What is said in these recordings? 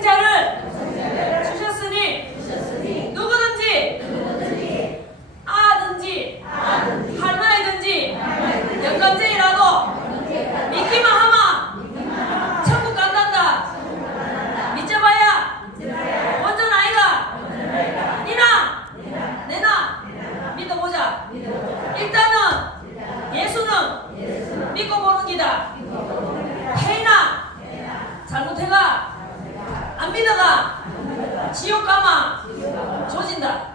독생자를 주셨으니 누구든지 아든지 할머니든지 영감쟁이라도 믿기만 하면 천국 간단다. 믿져봐야 원전 아이가 니나 내나 믿어보자. 일단은 예수는 믿고 보는 기다. 해이나 잘못해가 안 믿어가 지옥 가마 조진다.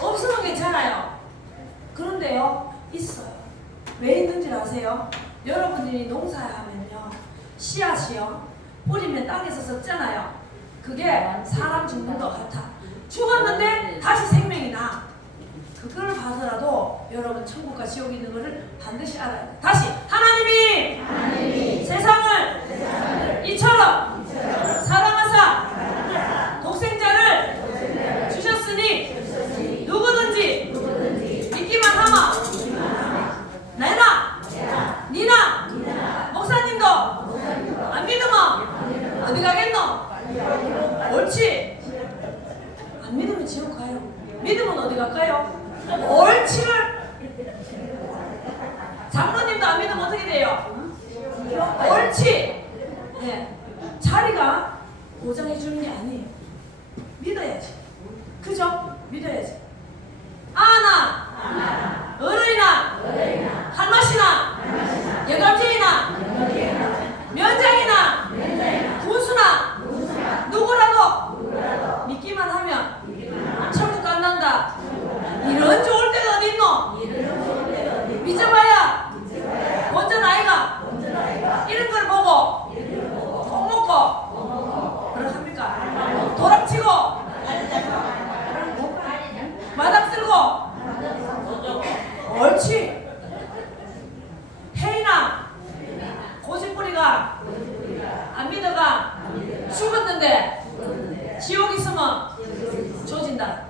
없으면 괜찮아요. 그런데요, 있어요. 왜 있는지 아세요? 여러분들이 농사하면요, 씨앗이요, 뿌리면 땅에서 썩잖아요. 그게 사람 죽는 것 같아. 죽었는데 다시 생명이 나. 그걸 봐서라도 여러분 천국과 지옥이 있는 것을 반드시 알아야 돼. 다시 하나님이 세상을 이처럼 사랑하사 독생자를 주셨으니 누구든지 믿기만 하마 내나 니나 목사님도 안 믿으면 어디 가겠노? 옳지. 안 믿으면 지옥 가요. 믿으면 어디 갈까요? 옳지를. 장로님도 안 믿으면 어떻게 돼요? 옳지. 네. 자리가 보장해 주는 게 아니에요. 믿어야지. 그죠? 믿어야지. 아나 어른이나 할머니나 영감쟁이나 면장이나 군수나 누구라도 믿기만 하면 천국 간단다. 이런 좋을 때가 어디 있노? 믿어봐야 원전 아이가 이런 걸 보고 꼭 먹고 그렇습니까? 도락치고 마당 쓸고 옳지. 해이나 고집부리가 안 믿어가 죽었는데 지옥 있으면 조진다.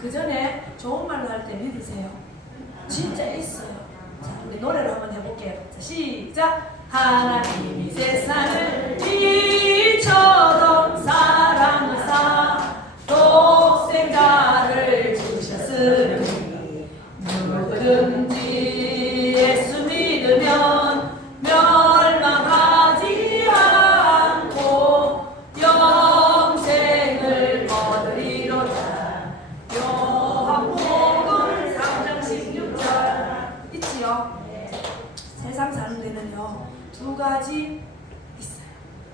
그 전에 좋은 말로 할 때 믿으세요. 진짜 있어요. 자, 우리 노래를 한번 해볼게요. 자, 시작. 하나님이 세상을 이처럼 사랑하사 독생자를 주셨으니 누구든지 예수 믿으면 멸망하지 않고 영생을 얻으리로다. 요한복음 3장 16절 있지요? 세상 사는 데는요, 두 가지 있어요.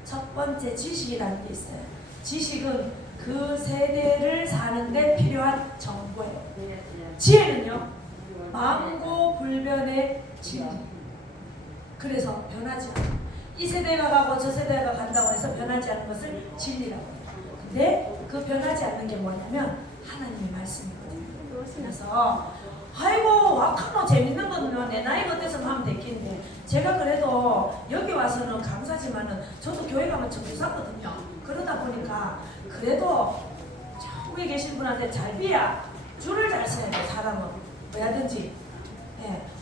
첫 번째 지식이라는 게 있어요. 지식은 그 세대를 사는데 필요한 정보예요. 지혜는요, 만고불변의 진리. 그래서 변하지 않아요. 이 세대가 가고 저 세대가 간다고 해서 변하지 않는 것을 진리라고 해요. 근데 그 변하지 않는 게 뭐냐면 하나님의 말씀이거든요. 그래서 아이고 와카노 재밌는 거는 내 나이 어때서 하면 됐겠네. 제가 그래도 여기 와서는 감사지만은 저도 교회 가면 전도사거든요. 그러다 보니까 그래도 위에 계신 분한테 잘 비야 줄을 잘 서야 돼. 사람은 뭐야든지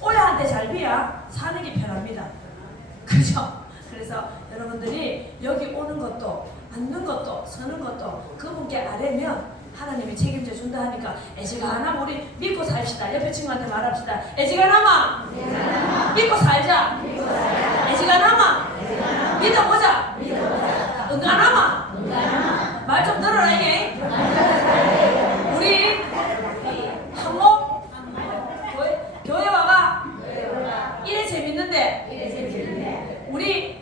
오야한테 잘 비야 사는 게 편합니다. 그죠? 그래서 여러분들이 여기 오는 것도 앉는 것도 서는 것도 그분께 아뢰면 하나님이 책임져 준다 하니까 애지간하면 우리 믿고 삽시다. 옆에 친구한테 말합시다. 애지간하마 믿고 살자. 애지간하마 믿어보자. 은간하마 말 좀 들어라 이게. 우리 한목 교회 와가 이래 재밌는데 우리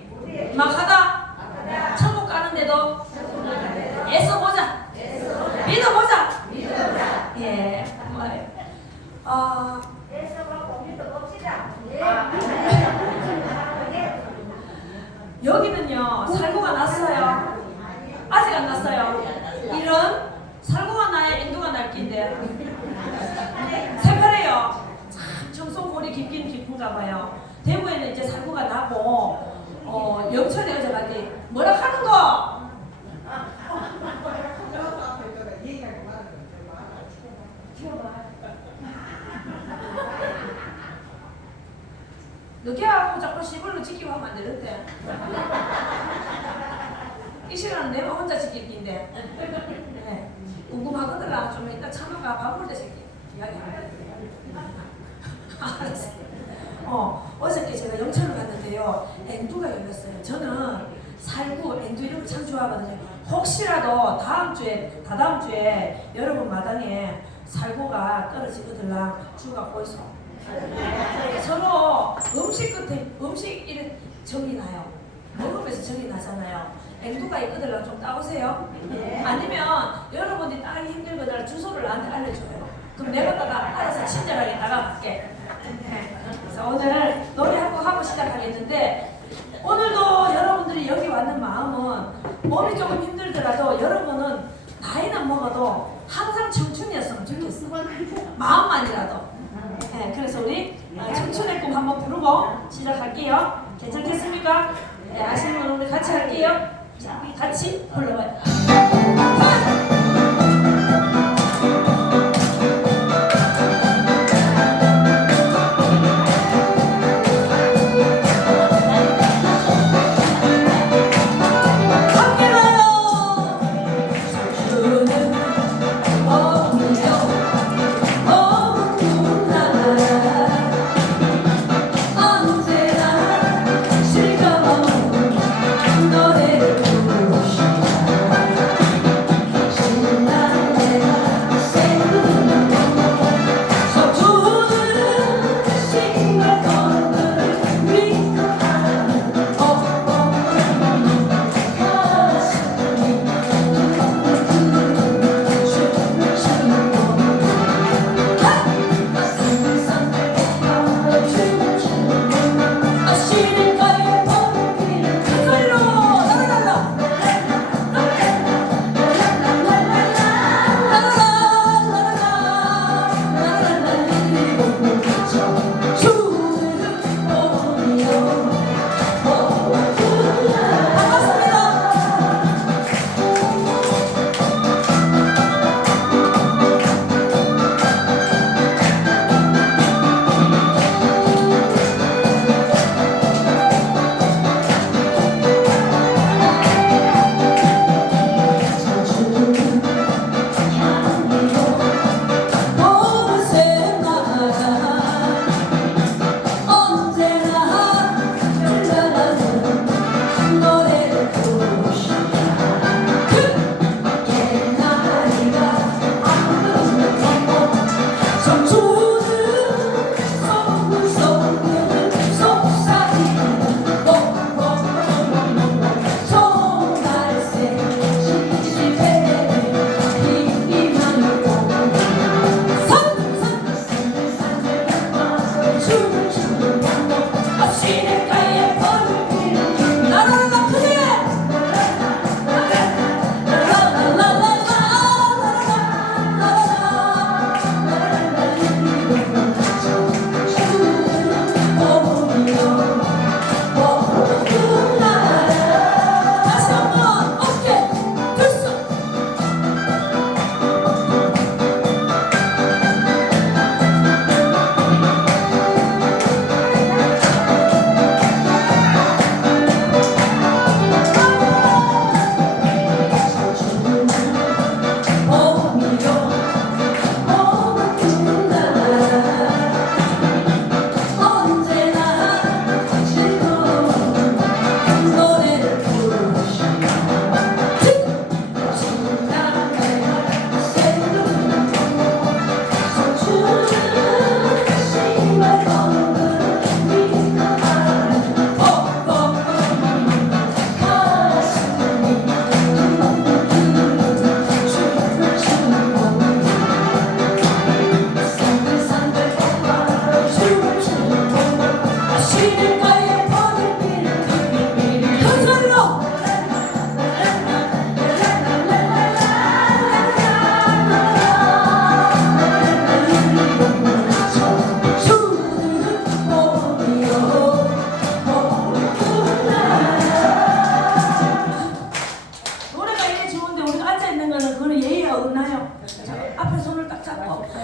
막 하다 천국 가는데도 애써보자. 믿어보자. 예. 여기는요 살구가 났어요. 아직 안 났어요. 이런 살구가 나야 인도가 날 낀데 새파래요. 참 청송골이 깊긴 깊은가 봐요. 대구에는 이제 살구가 나고 영천에 어제 갔더니 뭐라 하는 거? 늦게 하고 자꾸 시골로 지키고 하면 안 되는데. 이 시간은 내가 혼자 지킬 긴데. 네. 궁금하거든. 좀 이따 참아가 밥 먹을 때 새끼 이야기하면. 알았어요. 어저께 제가 영천을 갔는데요. 엔두가 열렸어요. 저는 살구, 엔두 이런 거 참 좋아하거든요. 혹시라도 다다음 주에 여러분 마당에 살구가 떨어지거들랑 주갖고 있어. 서로 음식 끝에 음식 이런 정이 나요. 먹으면서 정이 나잖아요. 엔두가 있거들랑 좀 따오세요. 아니면 여러분이 따기 힘들거든 주소를 나한테 알려줘요. 그럼 내가 알아서 친절하게 나가갈게. 그래서 오늘 노래 한 곡 하고 시작하겠는데, 오늘도 여러분들이 여기 왔는 마음은 몸이 조금 힘들더라도 여러분은 나이는 먹어도 항상 청춘이었으면 좋겠어. 마음만이라도. 네, 그래서 우리 청춘의 꿈 한번 부르고 시작할게요. 괜찮겠습니까? 네, 아시는 분 오늘 같이 할게요. 자, 같이 불러봐요.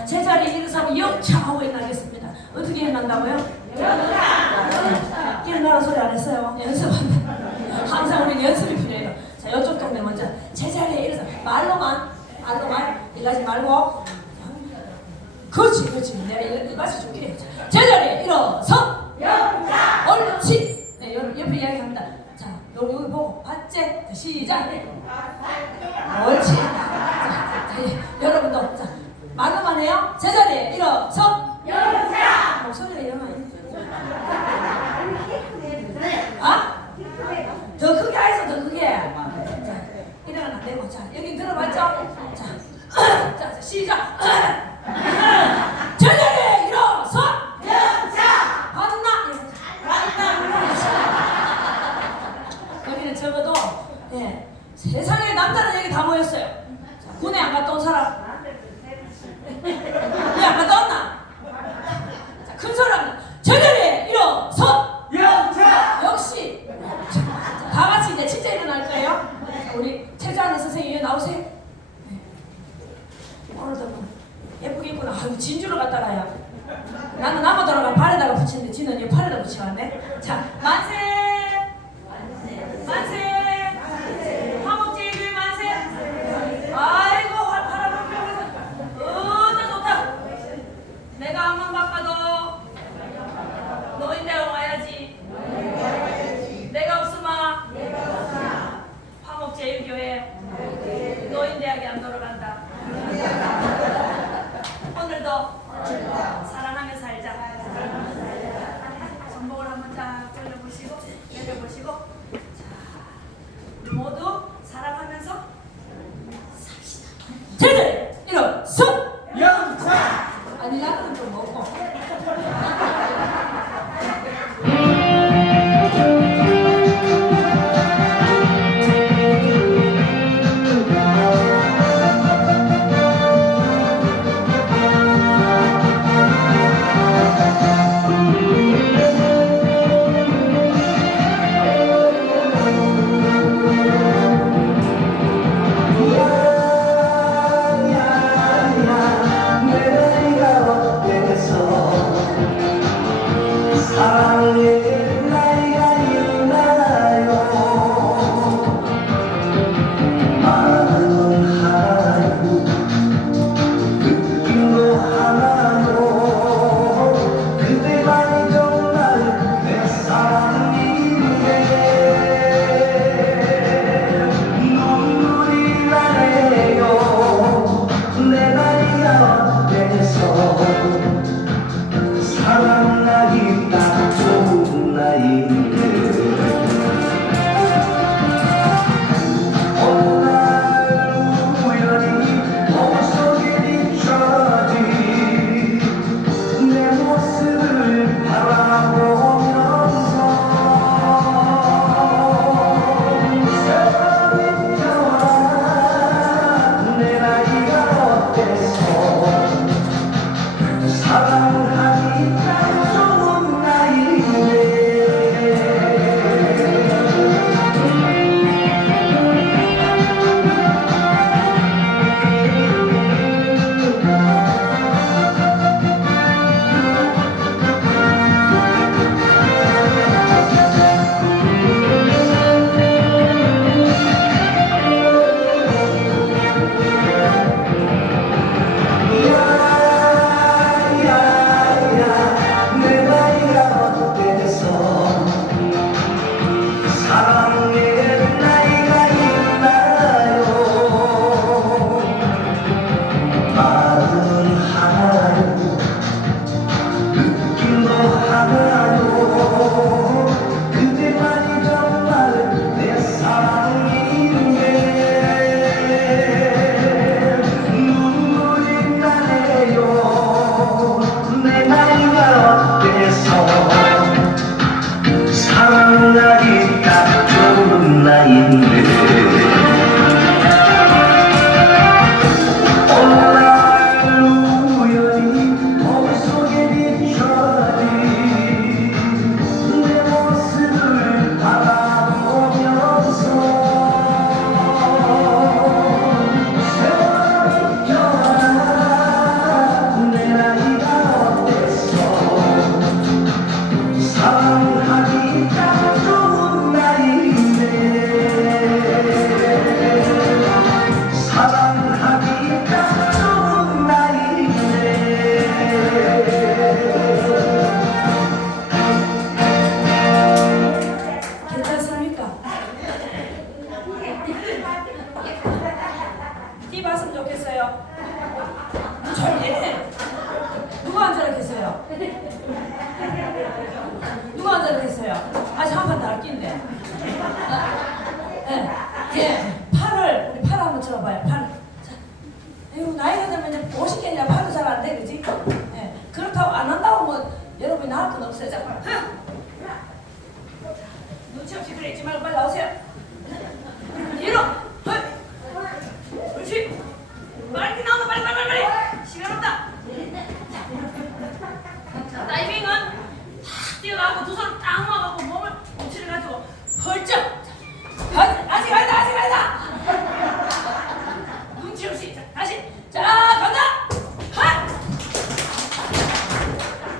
제자리에 일어서고 영차 하고 일어나겠습니다. 어떻게 일어난다고요? 영차! 제자리라는 소리 안 했어요. 연습한다. 항상 우리 연습이 필요해요. 자, 이쪽 동네 먼저 제자리에 일어서 말로만 일하지 말고. 그렇지. 내가 이 맛이 좋게. 제자리에 일어서. 영차. 옳지. 네, 옆에 이야기합니다. 자, 여기 보고 봤지? 자, 시작. 옳지. 자, 여러분도 자, 말로만 해요. 제자리에 일어서. 영차. 목소리가 이러면 아? 더 크게 해서 더 크게. 자, 이러면 안 되고. 자, 여기 들어봤죠? 자, 시작. 제자리에 일어서. 영차. 봤나? 여기는 적어도 예, 세상에 남자는 여기 다 모였어요. 자, 군에 안 갔다 온 사람. 군에 안 갔다 왔나? 자, 큰 소리 합니다. 제자리에 일어서. 영차. 역시. 자, 다 같이 이제 진짜 일어날 거예요. 우리 최자하는 선생님 나오세요. 네. 오늘도 뭐 예쁘게 입구나. 아이고 진주를 갖다가요. 나는 나무 돌아가 발에다가 붙이는데 지는 이 팔에다 붙이왔네. 자, 만세. 화목제일교회 만세. 아이고 활팔하고 좋다 좋다. 내가 암만 바빠도 노인대가 와야지. 내가 없으마 화목제일교회 노인대학에 안 놀러간다. 오늘도 사랑하며 살자. 손목을 한번 쫙 돌려보시고 내려보시고. 자, 우리 모두 사랑하면서 삽시다. 제자리 일어서. 영차. 아니 나는 좀 먹고. 사랑하기 누가 앉아라 했어요? 아직 한 판 더 할긴데. 예, 예, 팔을, 우리 팔 한번 쳐봐요. 팔. 자, 이거 나이가 들면 이제 50개냐 팔도 잘 안 돼, 그지? 예, 그렇다고 안 한다고 뭐 여러분이 나할 건 없어요. 자, 눈치 없이 그래 있지 말고 빨리 나오세요. 일어! 그렇지! 빨리 나오면 빨리! 시간 없다! 자, 다이빙은 탁 뛰어가고 두 손을 딱 모아갖고 몸을 엎치를 가지고 벌쩍! 아직 아니다! 눈치 없이! 자, 다시! 자, 간다! 하!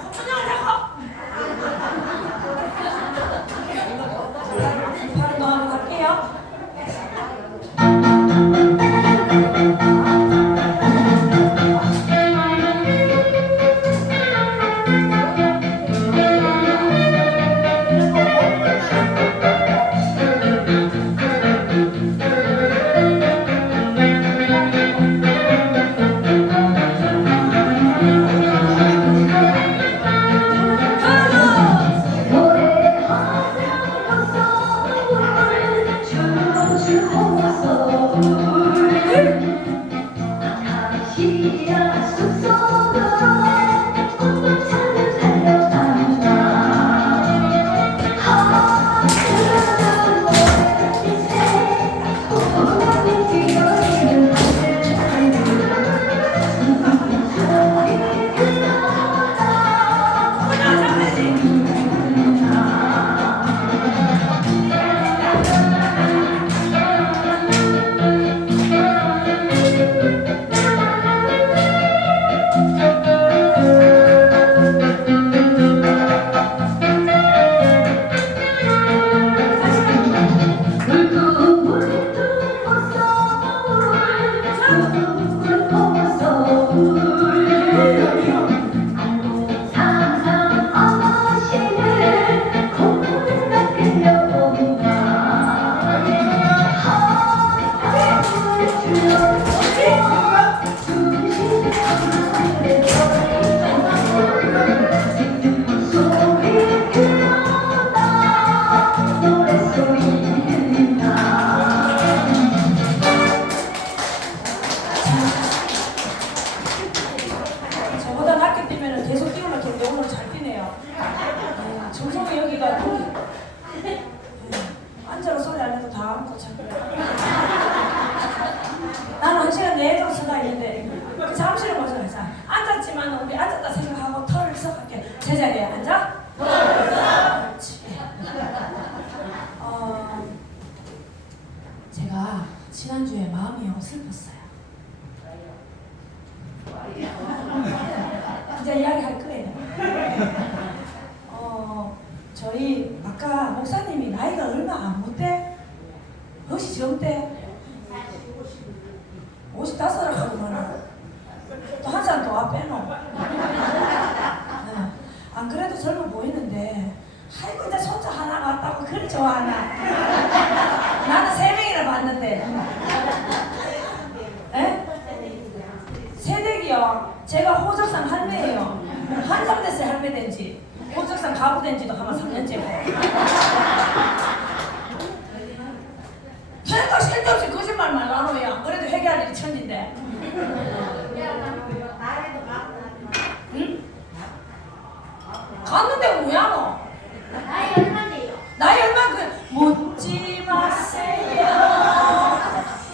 콧천장을 잡고! 바로 더 한번 갈게요. 저보다 낮게 뛰면 계속 뛰어만 했는데 오늘 잘 뛰네요. 정성이 여기가 앉아라 소리 안 해도 다 안고 참. 나는 한 시간 내내 쓰다 있는데 잠시를 먼저 가자. 앉았지만 우리 앉았다 생각하고 털을 썩할게. 제자리에 앉아. 그렇지. 제가 지난주에 마음이 슬펐어요. 이제 이야기할 거예요. 저희 아까 목사님이 나이가 얼마 안 못돼? 혹시 젊대? 55을 하고만 또 한 사람 더 와 빼놓. 안 그래도 젊어 보이는데 아이고 이제 손자 하나 왔다고 그리 좋아하나. 나는 3명이나 봤는데. 에? 새댁이요. 제가 호적상 할매예요. 한참 됐어요 할매 된지. 호적상 가부 된지도 아마 3년째고. 그러니까 쓸데없이 거짓말만 나눠야. 그래도 회개할 일이 천진데. 응? 갔는데 뭐야 너? 나이 얼마인데요? 나이 얼마 묻지 마세요.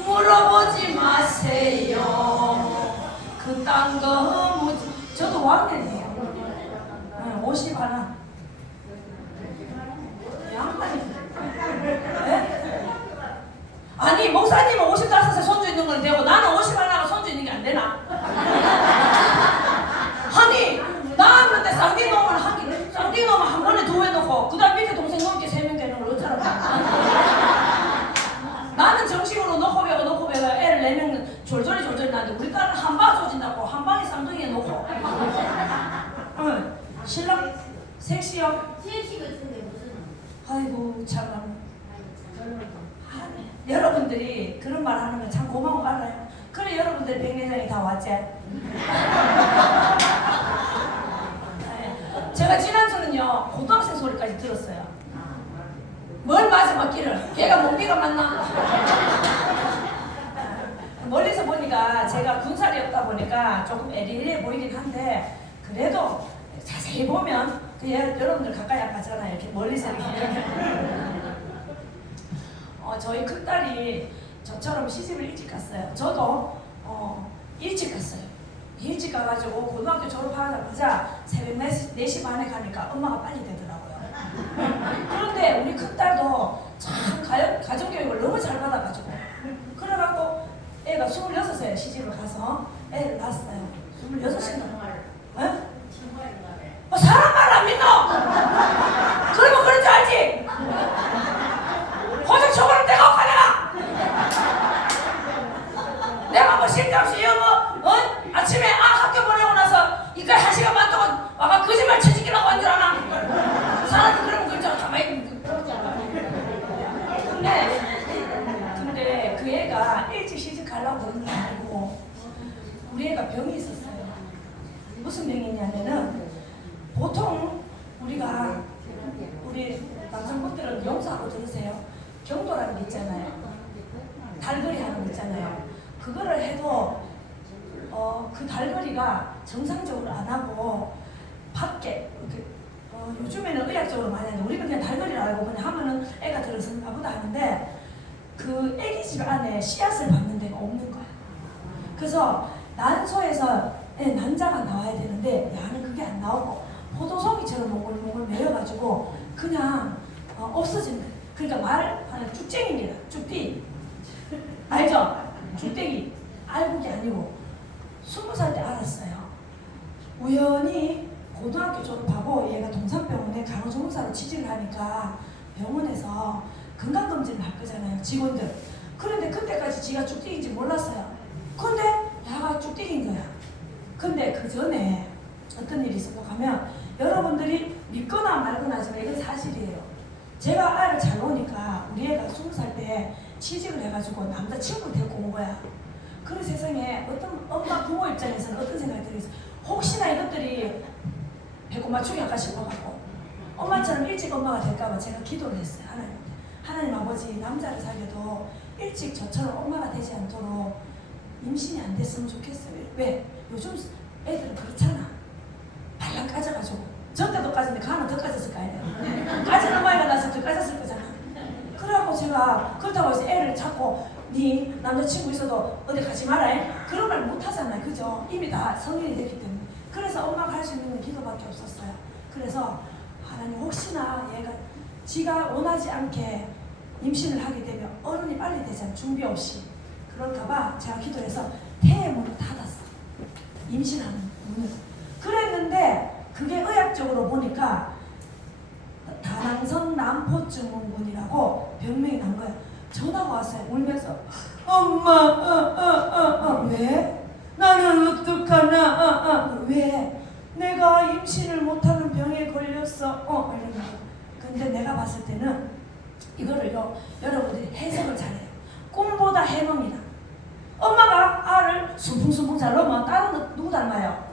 물어보지 마세요. 그딴 거 묻지. 저도 5학년이에요. 50 하나. 양반이. 네? 아니 목사님은 55세 손주 있는 건 되고 나는 50 하나가 손주 있는 게 안 되나? 아니 낳았는데 쌍둥이 놈을 쌍둥이 놈을 한 번에 2회 놓고 그 다음 밑에 동생 넘게 3명 되는 걸 어쩌라고. 나는 정식으로 놓고 배고 애를 4명 졸졸이 낳는데 우리 딸은 한 방 조진다고 한 방에 쌍둥이에 놓고. 응. 신랑 섹시요? 섹시 같은데 무슨? 아이고 참. 여러분들이 그런 말 하는 건 참 고마운 거 알아요. 그래 여러분들 백내장이 다 왔지. 제가 지난주는요 보니까요 고등학생 소리까지 들었어요. 뭘 맞아봤기를 걔가 몸비가 맞나? 멀리서 보니까 제가 군살이었다 보니까 조금 애리리해 보이긴 한데 그래도 자세히 보면 여러분들 가까이 안 가잖아요. 이렇게 멀리서 이렇게. 저희 큰딸이 저처럼 시집을 일찍 갔어요. 저도 일찍 갔어요. 일찍 가가지고 고등학교 졸업하자마자 새벽 4시 반에 가니까 엄마가 빨리 되더라고요. 그런데 우리 큰딸도 참 가정교육을 너무 잘 받아가지고 그래갖고 애가 26에 시집을 가서 애를 낳았어요. 26인가? 사람 말 안 믿노? 그러면 그런 줄 알지? 고생 초과는 내가 가냐? 내가 뭐 쓸데없이 아침에 학교 보내고 나서 이걸 1시간 반 동안 와가 거짓말 쳐지기라고 한 줄 아나? 사람이 그러면 그러잖아. 가만히 근데 그 애가 일찍 시집 가려고 그런 게 아니고 우리 애가 병이 있었어요. 무슨 병이냐면은 보통 우리 남성분들은 용서하고 들으세요. 경도라는 게 있잖아요. 달거리 하는 거 있잖아요. 그거를 해도 그 달거리가 정상적으로 안 하고 밖에 요즘에는 의학적으로 많이 하는데 우리는 그냥 달거리를 알고 그냥 하면은 애가 들어서나 보다 하는데 그 애기 집 안에 씨앗을 받는 데가 없는 거야. 그래서 난소에서 난자가 나와야 되는데 야는 그게 안 나오고 포도송이처럼 몽글몽글 매여가지고 그냥 없어진다. 그러니까 말하는 쭉쟁이입니다. 쭉띠 알죠? 쭉대기 알고기 아니고 20살 때 알았어요. 우연히 고등학교 졸업하고 얘가 동산병원에 간호조무사로 취직을 하니까 병원에서 건강검진을 할 거잖아요. 직원들. 그런데 그때까지 지가 쭉대기인지 몰랐어요. 근데 야가 쭉대기인 거야. 근데 그 전에 어떤 일이 있었고 하면 여러분들이 믿거나 말거나 하지만 이건 사실이에요. 제가 아이를 잘 놓으니까 우리 애가 20살 때 취직을 해가지고 남자친구를 데리고 온 거야. 그 세상에 어떤 엄마 부모 입장에서는 어떤 생각이 들겠어요. 혹시나 이것들이 배꼽 맞추기 아까 싶어갖고 엄마처럼 일찍 엄마가 될까봐 제가 기도를 했어요. 하나님한테. 하나님 아버지 남자를 사귀어도 일찍 저처럼 엄마가 되지 않도록 임신이 안 됐으면 좋겠어요. 왜? 요즘 애들은 그렇잖아. 발랑 까져가지고 저 때도 까졌는데 그 하나 더 까졌을 거 아니야. 까진 엄마가 나서 더 까졌을 거잖아. 그래갖고 제가 그렇다고 해서 애를 자꾸 네 남자친구 있어도 어디 가지 마라 그런 말 못하잖아요. 그죠? 이미 다 성인이 됐기 때문에. 그래서 엄마가 할 수 있는 건 기도밖에 없었어요. 그래서 하나님 혹시나 얘가 지가 원하지 않게 임신을 하게 되면 어른이 빨리 되잖아요. 준비 없이. 그럴까봐 제가 기도해서 태의 문을 닫았어. 임신하는 문을. 그랬는데 그게 의학적으로 보니까 다낭성 난포증후군이라고 병명이 난 거예요. 전화가 왔어요. 울면서 엄마 왜? 나는 어떡하나 왜? 내가 임신을 못하는 병에 걸렸어 이러는 거예요. 근데 내가 봤을 때는 이거를요 여러분들이 해석을 잘해요. 꿈보다 해몽이다. 엄마가 알을 순풍순풍 잘 넣으면 다른 누구 닮아요?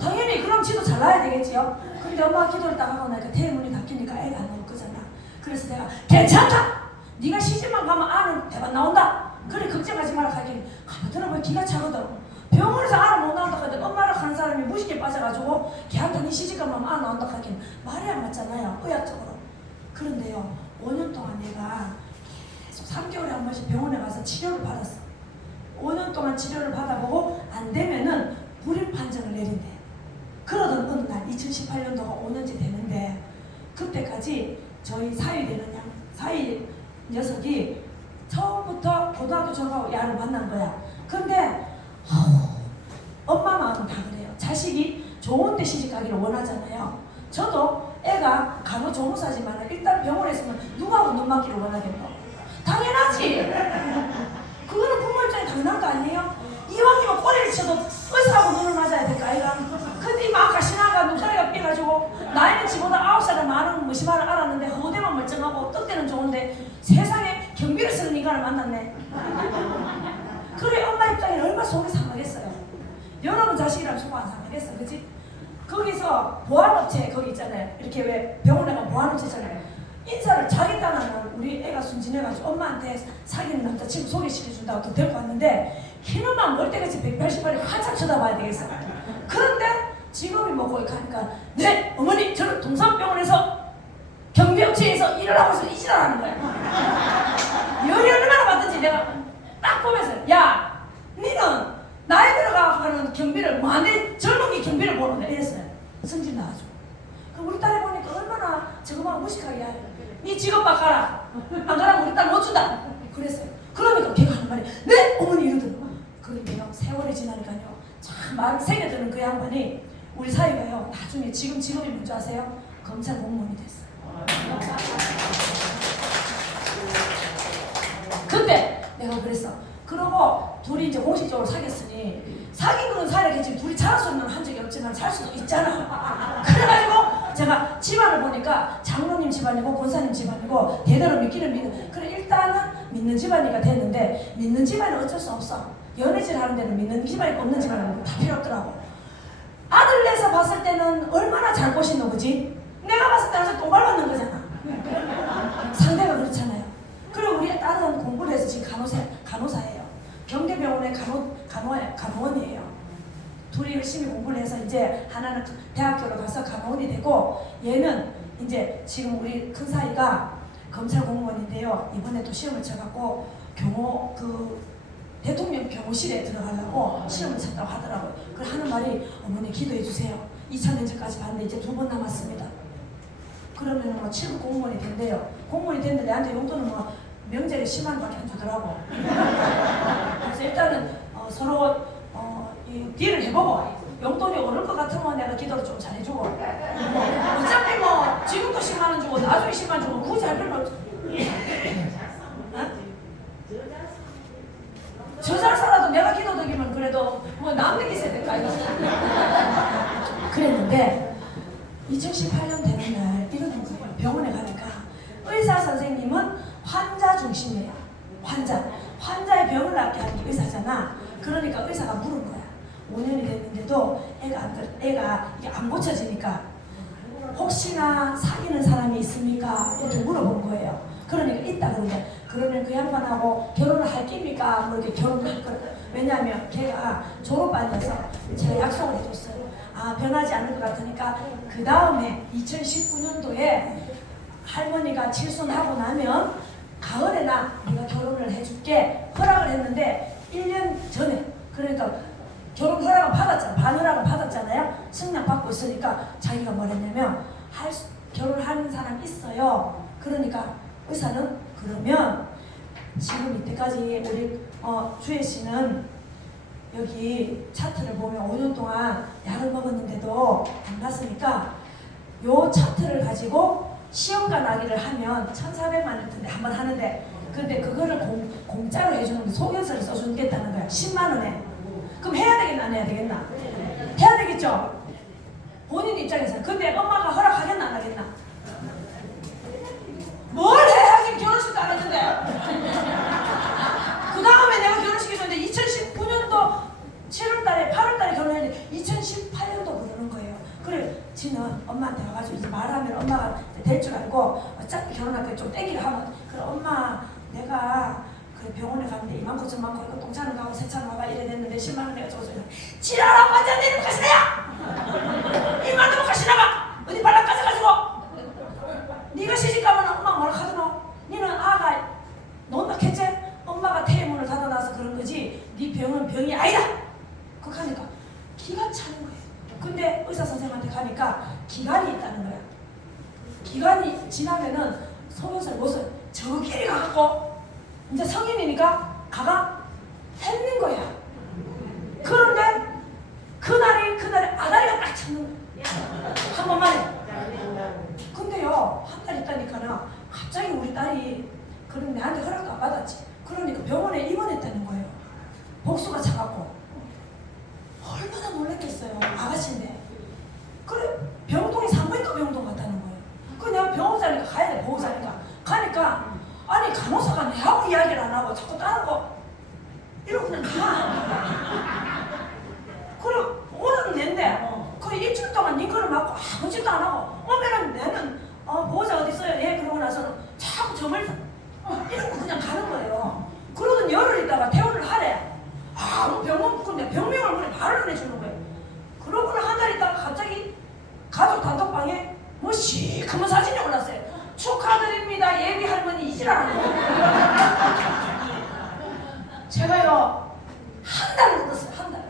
당연히 그럼 지도 잘 나야 되겠지요. 근데 엄마가 기도를 딱 하고 나니까 태문이 닫히니까 애가 안 나올 거잖아. 그래서 내가 괜찮다. 네가 시집만 가면 알은 대박 나온다. 그래 걱정하지 마라 하긴 가보더라고요. 기가 차거든. 병원에서 알을 못 나온다 하더니 엄마를 하는 사람이 무식에 빠져가지고 걔한테 네 시집가면 알 나온다 하긴 말이 안 맞잖아요. 의학적으로. 그런데요 5년 동안 내가 계속 3개월에 한 번씩 병원에 가서 치료를 받았어. 5년 동안 치료를 받아보고 안 되면은 불임 판정을 내린대. 그러던 어느 날 2018년도가 5년째 되는데 그때까지 저희 사위 녀석이 처음부터 고등학교 졸업하고 야를 만난 거야. 근데 엄마 마음은 다 그래요. 자식이 좋은 데 시집 가기를 원하잖아요. 저도 애가 간호조무사지만 일단 병원에 있으면 누구하고 눈 맞기를 원하겠노? 당연하지. 그거는 부모 입장에 당연한 거 아니에요? 이왕이면 꼬리를 쳐도 의사하고 눈을 맞아야 될 거 아이가? 근데 이 마음 가시나가 눈가리가 삐가지고 나이는 지보다 9살은 많은 무시말을 알았는데 허대만 멀쩡하고 뜻대는 좋은데 세상에 경비를 쓰는 인간을 만났네. 그래 엄마 입장에는 얼마나 속이 상하겠어요. 여러분 자식이라면 속 안 상하겠어. 그치? 거기서 보안업체 거기 있잖아요. 이렇게 왜 병원에 가면 보안업체 있잖아요. 인사를 자기 딴하는 우리 애가 순진해가지고 엄마한테 사귀는 남자친구 소개시켜준다고 또 데리고 왔는데 키는만 멀때같이 180마리 한참 쳐다봐야 되겠어. 그런데 직업이 뭐고 이렇게 하니까 네 어머니 저는 동산병원에서 경비업체에서 일을 하고 있어서 이질하는 거야. 열이 얼마나 받든지 내가 딱 보면서 야 니는 나이 들어가는 경비를 뭐하네 젊은 게 경비를 보는데 이랬어요. 승진 나가지고. 그럼 우리 딸이 보니까 얼마나 저거만 무식하게 해. 니 직업 바꿔라. 안 그러면 우리 딸 못 준다. 그랬어요. 그러니까 걔가 하는 말이 네 어머니 이러더라고. 그러니까 세월이 지나니까요 참 마음이 새겨드는 그 양반이 우리 사이가요 나중에 지금 직업이 뭔지 아세요? 검찰 공무원이 됐어요. 근데 내가 그랬어. 그러고 둘이 이제 공식적으로 사귀었으니 사귀고는 살아야겠지 둘이 잘할 수 없는 한 적이 없지만 살 수도 있잖아. 그래가지고 제가 집안을 보니까 장로님 집안이고 권사님 집안이고 대대로 믿기는 믿는 그래 일단은 믿는 집안이가 됐는데 믿는 집안은 어쩔 수 없어. 연애질 하는 데는 믿는 집안이 없는 집안은 다 필요 없더라고. 아들 내서 봤을 때는 얼마나 잘 꼬시는 거지? 내가 봤을 때 아주 똥 밟았는 거잖아. 상대가 그렇잖아요. 그리고 우리 딸은 공부를 해서 지금 간호사예요. 경계병원의 간호원이에요. 둘이 열심히 공부를 해서 이제 하나는 대학교로 가서 간호원이 되고 얘는 이제 지금 우리 큰 사이가 검찰 공무원인데요. 이번에 또 시험을 쳐갖고 대통령 경호실에 들어가려고 시험을 쳤다고 하더라고요. 그래 하는 말이 어머니 기도해 주세요. 2차 면접까지 봤는데 이제 2번 남았습니다. 그러면 뭐 7급 공무원이 된대요. 공무원이 됐는데 내한테 용돈은 뭐 명절에 10만 원밖에 안 주더라고. 그래서 일단은 서로 이 딜을 해보고 용돈이 오를 것 같으면 내가 기도를 좀 잘해주고 어차피 뭐 지금도 10만 원 주고 나중에 10만 원 주고 굳이 할 필요 없지. 저 잘 살아도 내가 기도 드리면 그래도 뭐 남는 게 있어야 될까 이거. 그랬는데 2018년 되는 날 이러는 거예요. 병원에 가니까 의사 선생님은 환자 중심이에요. 환자의 병을 낫게 하는 게 의사잖아. 그러니까 의사가 물은 거야. 5년이 됐는데도 애가 이게 안 고쳐지니까 혹시나 사귀는 사람이 있습니까? 이렇게 물어본 거예요. 그러니까 있다 그러는데 그러면 그 양반하고 결혼을 할 깁니까? 뭐 이렇게 결혼을 할 거예요. 왜냐하면 걔가 졸업반이어서 제가 약속을 해줬어요. 아 변하지 않을 것 같으니까 그 다음에 2019년도에 할머니가 칠순하고 나면 가을에나 네가 결혼을 해줄게 허락을 했는데 1년 전에 그러니까 결혼 허락은 받았잖아. 반허락은 받았잖아요. 승낙 받고 있으니까 자기가 뭐랬냐면 결혼하는 사람 있어요. 그러니까 의사는 그러면 지금 이때까지 우리 주혜 씨는 여기 차트를 보면 5년 동안 약을 먹었는데도 안 났으니까 요 차트를 가지고 시험과 나기를 하면 1,400만 원 텐데 한 번 하는데 근데 그거를 공짜로 해주는데 소견서를 써주겠다는 거야. 10만 원에. 그럼 해야 되겠나 안 해야 되겠나? 해야 되겠죠? 본인 입장에서는. 근데 엄마가 허락하겠나 안 하겠나? 뭘 해? 하긴 결혼식도 안 했는데. 그 다음에 내가 결혼식 했는데 2019년도 7월달에 8월달에 결혼했는데 2018년도 그러는 거예요. 그래 지는 엄마한테 와가지고 이제 말하면 엄마가 될 줄 알고 어차피 결혼할 때 좀 땡기를 하면 그래 엄마 내가 그 병원에 갔는데 이만큼 저만큼 이거 동차는 가고 세차는 가고 이래 됐는데 10만 원 내가 줘서 지랄아 완전 내는 가시나야 1만 원 가시나가 어디 발락 가져가지고 네가 시집가면 엄마 뭐라 하더노 니는 아가 논다 했지 엄마가 태문을 닫아놔서 그런 거지 네 병은 병이 아니다 그렇게 하니까 기가 차는 거예요. 근데 의사 선생님한테 가니까 기간이 있다는 거야. 기간이 지나면은 소견서를 못 써요. 저끼리 가갖고 이제 성인이니까 가가 했는 거야. 그런데 그날이 아다리가 딱 찾는 거야. 한 번만에. 근데요 한 달 있다니까는 갑자기 우리 딸이 그럼 내한테 허락도 안 받았지. 그러니까 병원에 입원했다는 거예요. 복수가 차갖고. 얼마나 놀랬겠어요. 아가씨인데. 그래 병동이 산부인과 병동 갔다는 거예요. 그 내가 병원사니까 가야 돼. 보호사니까. 가니까 아니 간호사가 내하고 이야기를 안 하고 자꾸 다른 거 이러고 그냥 가. 그래 오늘은 낸데 그 일주일 동안 네가 지랄하고 제가요 한 달을 얻었어요. 한 달.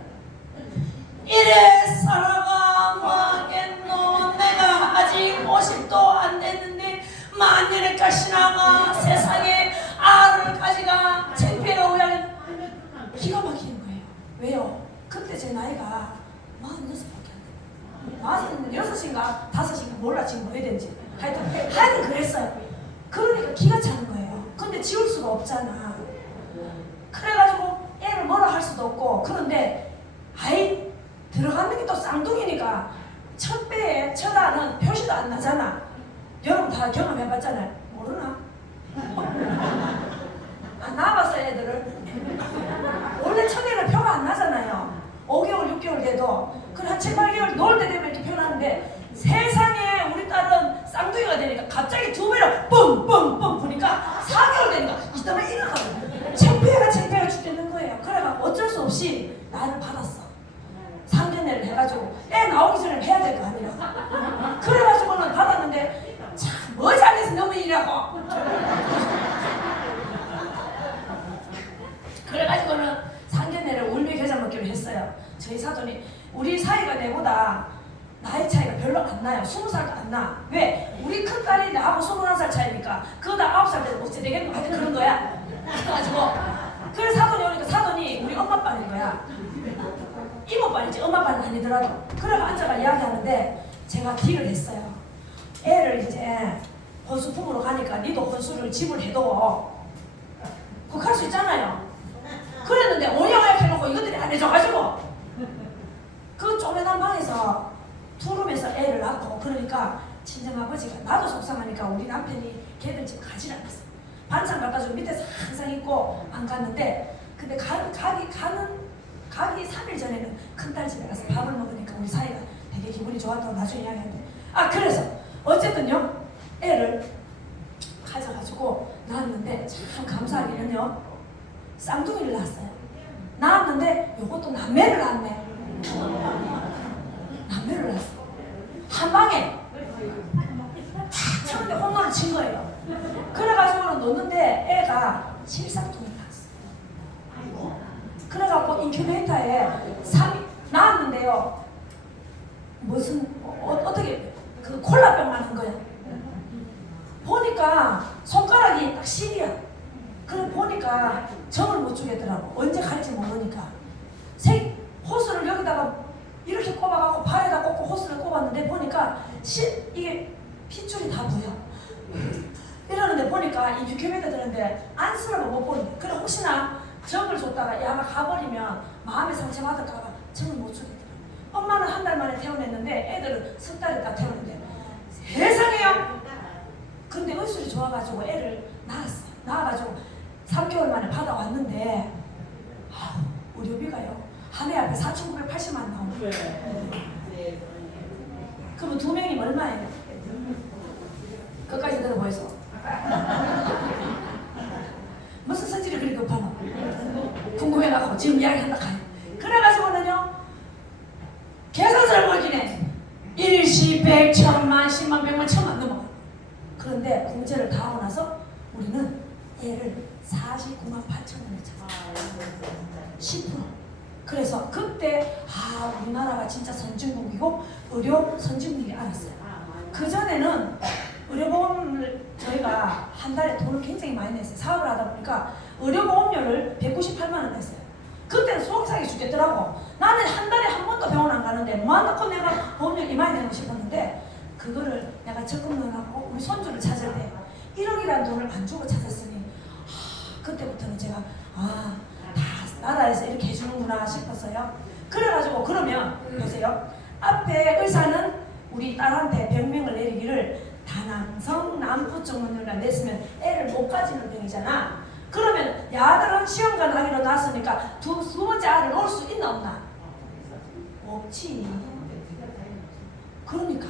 이래 살아가겠노. 내가 아직 50도 안 됐는데 만년의 가시나가 세상에 알을 가지가 창피해가 오야 기가 막히는 거예요. 왜요? 그때 제 나이가 46밖에 안 돼요. 6인가 5인가 몰라 지금 뭐 해야 되는지. 하여튼 그랬어요. 그러니까 기가 차는 거예요. 근데 지울 수가 없잖아. 그래가지고 애를 뭐라 할 수도 없고. 그런데 아이 들어가는 게 또 쌍둥이니까 첫 배에 첫 알은 표시도 안 나잖아. 여러분 다 경험해봤잖아요. 모르나? 나와봤어요 애들을. 원래 첫 애는 표가 안 나잖아요. 5개월 6개월 돼도. 그래 한 7, 8개월 놀 때 되면 이렇게 표 나는데 세상에 우리 딸은 쌍둥이가 되니까 갑자기 2배로 뻥뻥뻥 부니까 4개월 되니까 이따만 일어나거든요. 창피해가 죽겠는 거예요. 그래가 어쩔 수 없이 나를 받았어. 상견례를 해가지고 애 나오기 전에 해야 될 거 아니야. 그래가지고는 받았는데 참 뭐 잘해서 너무 일하고. 그래가지고는 상견례를 울며 겨자 먹기로 했어요. 저희 사돈이 우리 사이가 내보다 나이 차이가 별로 안 나요. 20살도 안 나. 왜? 우리 큰딸이 나하고 21살 차이니까 그거다 9살 때도 어찌 되겠노? 하여튼 그런 거야. 그래가지고 그래 사돈이 오니까 사돈이 우리 엄마 빨인 거야. 이모 빨이지 엄마 빨은 아니더라도. 그래가 앉아가 이야기하는데 제가 딜을 했어요. 애를 이제 혼수품으로 가니까 니도 혼수를 지불해도 그거 할 수 있잖아요. 그랬는데 오냐오냐 해놓고 이것들이 안 해줘가지고 그 쪼매난 방에서 투룸에서 애를 낳고. 그러니까 친정아버지가 나도 속상하니까 우리 남편이 걔들 집 가지 않았어. 반찬 갖다 주고 밑에서 항상 있고 안 갔는데 근데 가기 3일 전에는 큰딸 집에 가서 밥을 먹으니까 우리 사이가 되게 기분이 좋았다고 나중에 이야기하는데 그래서 어쨌든요 애를 가져가지고 낳았는데 참 감사하기는요 쌍둥이를 낳았어요. 낳았는데 요것도 남매를 낳았네. 남매를 낳았어. 한 방에 탁 쳤는데 홈런을 친 거예요. 그래가지고는 놓는데 애가 실상통이 났어. 그래갖고 인큐베이터에 3일 나왔는데요. 무슨 어떻게 그 콜라병만 한 거야. 보니까 손가락이 딱 실이야. 그래 보니까 점을 못 주겠더라고. 언제 갈지 모르니까. 호스를 여기다가 이렇게 꼽아갖고 발에다 꽂고 호스를 꼽았는데 보니까 이게 핏줄이 다 보여. 이러는데 보니까 이 뷰큐메이터 드는데 안쓰러워 못 보는데. 그래 혹시나 점을 줬다가 야가 가버리면 마음의 상처 받을까봐 점을 못 주겠더라고. 엄마는 한 달 만에 태어났는데 애들은 석 달에 다 태어났는데 세상에요. 근데 의술이 좋아가지고 애를 낳았어. 낳아가지고 3개월 만에 받아왔는데 의료비가요 한 해 앞에 4,980만 원 나오는 거예요. 그러면 2명이면 얼마예요? 끝까지 들어보이소. 무슨 성질이 그리 급하노? 궁금해갖고 지금 이야기한다 가요. 그래가지고는요 계산서를 보기네 일시, 백, 천만, 십만, 백만, 천만 넘어. 그런데 공제를 다 하고 나서 우리는 애를 49만 8천 원에 찼어요. 10%. 그래서 그때 우리나라가 진짜 선진국이고 의료 선진국이 알았어요. 그 전에는 의료보험을 저희가 한 달에 돈을 굉장히 많이 냈어요. 사업을 하다 보니까 의료보험료를 198만 원 냈어요. 그때는 속상해 죽겠더라고. 나는 한 달에 한 번도 병원 안 가는데 뭐한다고 내가 보험료 이만히 내고 싶었는데 그거를 내가 적금 넣어놓고 우리 손주를 찾을 때 1억이라는 돈을 안 주고 찾았으니 그때부터는 제가 다 나라에서 이렇게 해주는구나 싶었어요. 그래가지고 그러면 보세요. 앞에 의사는 우리 딸한테 병명을 내리기를 다낭성 난부증후군을 냈으면 애를 못 가지는 병이잖아. 그러면 야들은 시험관 하기로 났으니까 두 번째 아이를 놓을 수 있나 없나? 없지. 그러니까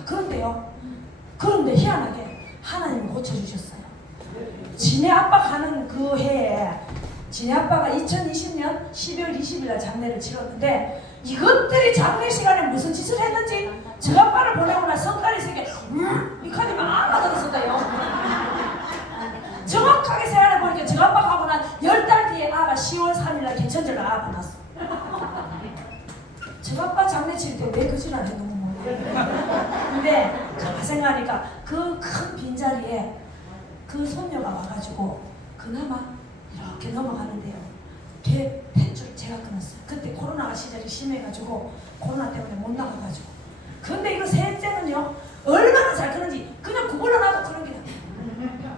그런데 희한하게 하나님이 고쳐주셨어요. 지네 아빠 가는 그 해에 지네 아빠가 2020년 12월 20일 장례를 치렀는데 이것들이 장례 시간에 무슨 짓을 했는지 저 아빠를 보내고 나서 성깔이 세게 이 카드만 안 받았었대요. 정확하게 대천절 아가 났어. 저 아빠 장례 칠 때 왜 그 지랄 해 너무 몰라. 근데 가만 생각하니까 그 큰 빈자리에 그 손녀가 와가지고 그나마 이렇게 넘어가는데요. 걔 탯줄 제가 끊었어요. 그때 코로나 시절이 심해가지고 코로나 때문에 못 나가가지고. 근데 이거 셋째는요 얼마나 잘 크는지 그냥 구불러 놔도 그런 게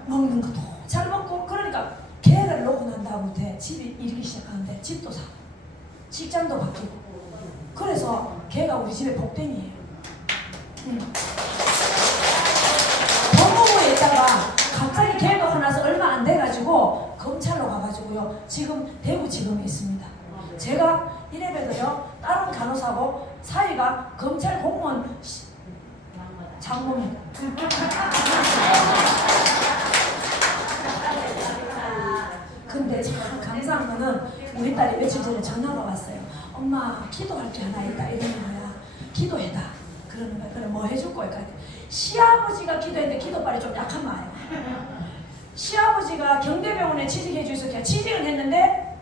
먹는 것도 잘 먹고. 그러니까 걔를 놓고 난 다음부터 집이 일기 시작하는데 집도 사고 직장도 바뀌고. 그래서 걔가 우리 집의 복댕이에요. 법무부에 있다가 갑자기 걔가 화나서 얼마 안 돼가지고 검찰로 가가지고요 지금 대구지검에 있습니다. 제가 이래봬도요 다른 간호사고 사이가 검찰 공무원 장모입니다. 근데 참 감사한 거는 우리 딸이 며칠 전에 전화가 왔어요. 엄마 기도할 게 하나 있다 이러는 거야. 기도해다 그러는 거야. 그래 뭐 해줄 거야? 시아버지가 기도했는데 기도발이 좀 약한 마요. 시아버지가 경대병원에 취직해 주셔서 취직은 했는데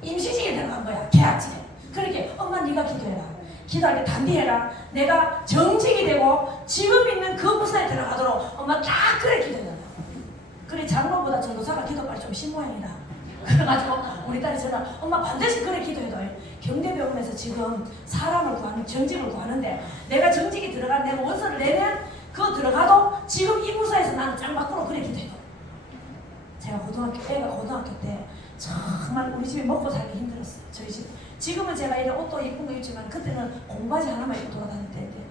임시직에 들어간 거야. 계약직에. 그렇게 엄마 네가 기도해라. 기도할 때 단비해라. 내가 정직이 되고 지금 있는 그 부서에 들어가도록 엄마 딱 그래 기도해라. 그래 장로보다 전도사가 기도발이 좀 신모양이다. 그래가지고 우리 딸이 전화 엄마 반드시 그래 기도해도 경대병원에서 지금 사람을 구하는 정직을 구하는데 내가 정직이 들어간 내가 원서를 내면 그거 들어가도 지금 이 부서에서 나는 짱 밖으로 그래 기도해도. 제가 애가 고등학교 때 정말 우리 집이 먹고 살기 힘들었어요. 저희 집. 지금은 제가 이런 옷도 예쁜 거 입지만 그때는 공바지 하나만 입고 돌아다닐 때인데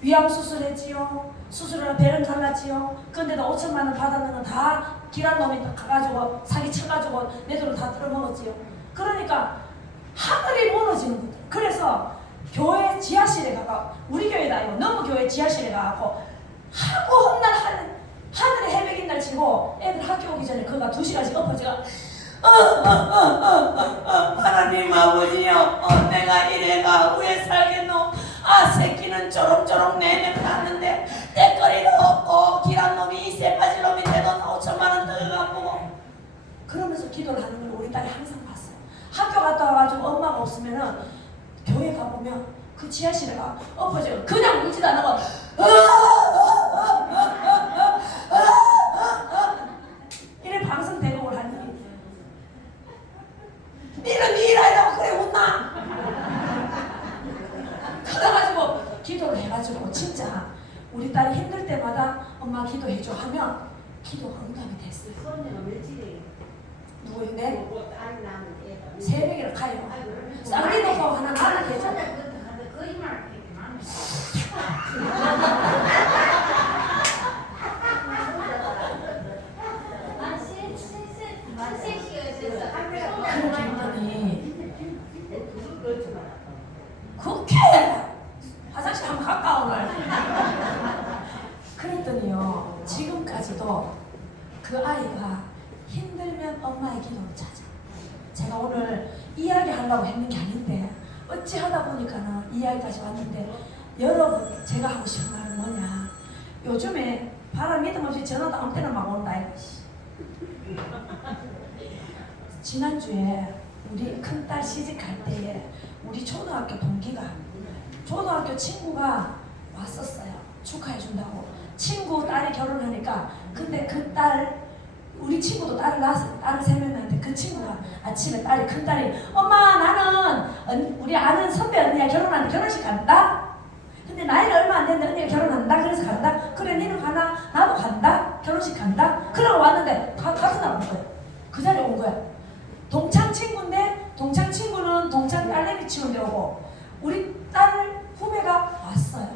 위암 수술했지요. 수술을 배는 갈랐지요. 근데도 5천만 원 받았는 건 다 기란 놈이 가가지고 사기 쳐가지고 내 돈을 다 뜯어먹었지요. 그러니까 하늘이 무너지는 거죠. 그래서 교회 지하실에 가가 우리 교회도 아니고 너무 교회 지하실에 가고 하고 험날 하늘에 해백인 날 치고 애들 학교 오기 전에 그가 2시간씩 엎어지가 하나님 아버지요 내가 이래가 왜 살겠노. 아 새끼는 쪼롱쪼롱 내내 봤는데 때거리도 없고 길한 놈이 이 쇠빠질 놈이 내 돈 5천만 원 들어가고. 그러면서 기도를 하는 걸 우리 딸이 항상 봤어요. 학교 갔다 와가지고 엄마가 없으면은 교회 가보면 그 지하실에 가 엎어져 그냥 울지도 안 하고 이래 방송 대곡을 하니 니는 니 일하려고 그래 웃나? 그래가지고 기도를 해가지고 진짜 우리 딸이 힘들 때마다 엄마 기도해줘 하면 기도가 응답이 됐어요. 손녀가 며칠이에요? 누구인데? 딸 낳은 애가 새벽에 가요. 쌍리 놓고 하나 나를 해줘. 거짓말 그렇게 많이 그렇게 했더니 그렇게 화장실 한번 갈까 오늘. 그랬더니요 지금까지도 그 아이가 힘들면 엄마의 기도를 찾아. 제가 오늘 이야기하려고 했는 게 아닌데 어찌 하다 보니까는 이야기까지 왔는데 여러분 제가 하고 싶은 말은 뭐냐. 요즘에 바람 믿음 없이 전화도 아무 때나 막 온다 이것이. 지난주에 우리 큰딸 시집갈 때에 우리 초등학교 동기가 초등학교 친구가 왔었어요. 축하해준다고. 친구 딸이 결혼하니까. 근데 그 딸 우리 친구도 딸을 낳았어요. 딸을 3명 낳는데 그 친구가 아침에 큰딸이 엄마 나는 우리 아는 선배 언니가 결혼하는데 결혼식 간다? 근데 나이가 얼마 안 됐는데 언니가 결혼한다? 그래서 간다? 그래 니는 가나? 나도 간다? 결혼식 간다? 그러고 왔는데 다 같은 날 온 거야. 그 자리에 온 거야. 동창 친구인데 동창 친구는 동창 딸내미 치우는데 오고 우리 딸 후배가 왔어요.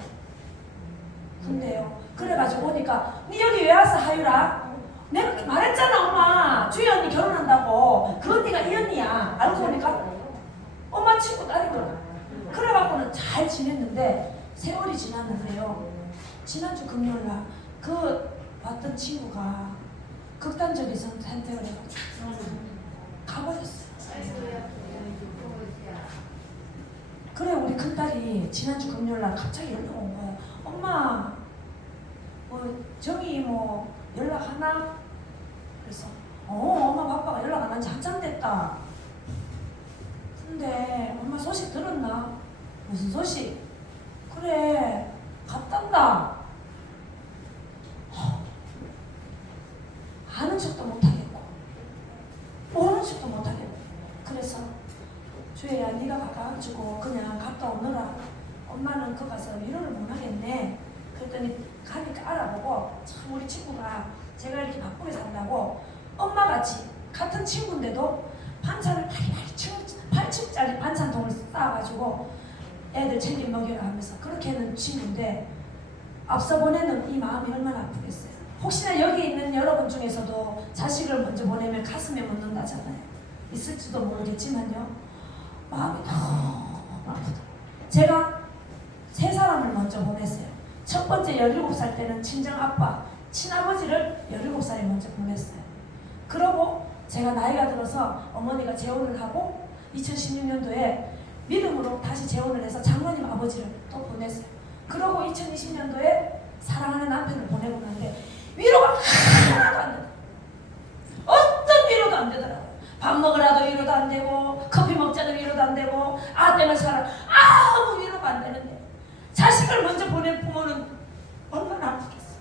근데요 그래가지고 오니까 니 여기 왜 왔어 하유라? 내가 말했잖아 엄마 주희 언니 결혼한다고. 그 언니가 이 언니야. 알고 보니까 엄마 친구 딸이더라. 그래갖고는 잘 지냈는데 세월이 지났는데요 지난주 금요일날 그 봤던 친구가 극단적인 선택을 해가지고 가버렸어요. 그래 우리 큰딸이 지난주 금요일날 갑자기 연락 온 거야. 엄마 정이 연락하나? 그래서 엄마 바빠가 연락 안 한 지 한참 됐다. 근데 엄마 소식 들었나? 무슨 소식? 그래 갔단다. 아는 척도 못하겠고 모르는 척도 못하겠고 그래서 주혜야 네가 가가지고 그냥 갔다 오느라 엄마는 그 가서 위로를 못하겠네. 그랬더니 가니까 알아보고 참 우리 친구가 제가 이렇게 바쁘게 산다고 엄마같이 같은 친구인데도 반찬을 8층짜리 반찬통을 쌓아가지고 애들 챙겨 먹여라 하면서 그렇게 하는 친구인데 앞서 보내는 이 마음이 얼마나 아프겠어요. 혹시나 여기 있는 여러분 중에서도 자식을 먼저 보내면 가슴에 묻는다잖아요. 있을지도 모르겠지만요. 마음이 너무 아프다. 제가 세 사람을 먼저 보냈어요. 첫 번째 17살 때는 친정아빠, 친아버지를 17살에 먼저 보냈어요. 그러고 제가 나이가 들어서 어머니가 재혼을 하고 2016년도에 믿음으로 다시 재혼을 해서 장로님 아버지를 또 보냈어요. 그러고 2020년도에 사랑하는 남편을 보내고 나는데 위로가 하나도 안 된다. 어떤 위로도 안 되더라고요. 밥 먹으라도 위로도 안 되고 커피 먹자도 위로도 안 되고 아 때문에 살아 아무 위로가 안 되는데 자식을 먼저 보낸 부모는 얼마나 아프겠어요.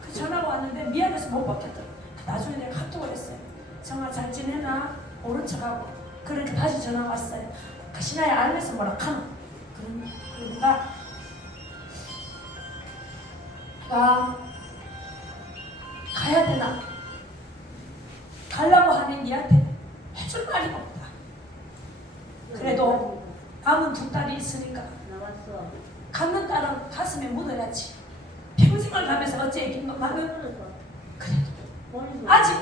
그 전화가 왔는데 미안해서 못 받겠더라고요. 나중에 내가 카톡을 했어요. 정말 잘 지내나? 모른 척하고 그러니까 다시 전화가 왔어요. 그 신하야 알면서 뭐라 카노? 그러니까 나 가야 되나? 가려고 하니 니한테 해줄 말이 없다. 그래도 남은 2딸이 있으니까 갖는 딸은 가슴에 묻어야지. 평생을 가면서 어째 얘기는 나는 그래도 아직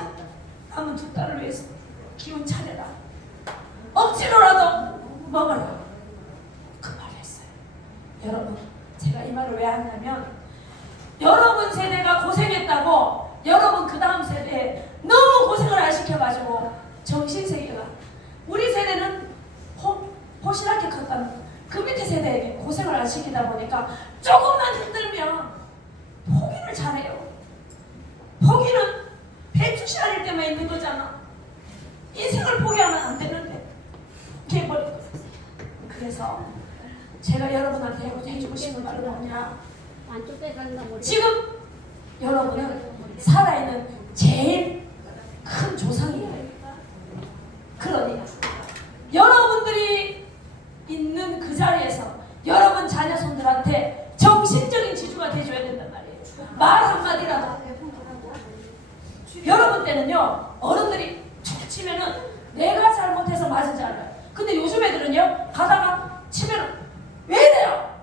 남은 2딸을 위해서 기운 차려라. 억지로라도 먹어라. 그 말을 했어요. 여러분 제가 이 말을 왜 하냐면 여러분 세대가 고생했다고 여러분 그 다음 세대에 너무 고생을 안 시켜가지고 정신세계가 우리 세대는 호시락게 컸다는 그 밑에 세대에게 고생을 안 시키다 보니까 조금만 힘들면 포기를 잘해요. 포기는 배추시 아닐 때만 있는 거잖아. 인생을 포기하면 안 되는데 포기해버린 거예요. 그래서 제가 여러분한테 해주고 싶은 말은 뭐냐, 지금 여러분은 살아있는 제일 큰 조상이에요. 그러니 여러분들이 있는 그 자리에서 여러분 자녀 손들한테 정신적인 지주가 돼줘야 된단 말이에요. 말 한마디라도. 여러분 때는요 어른들이 툭 치면은 내가 잘못해서 맞은 줄 알아요. 근데 요즘 애들은요 가다가 치면은 왜 이래요?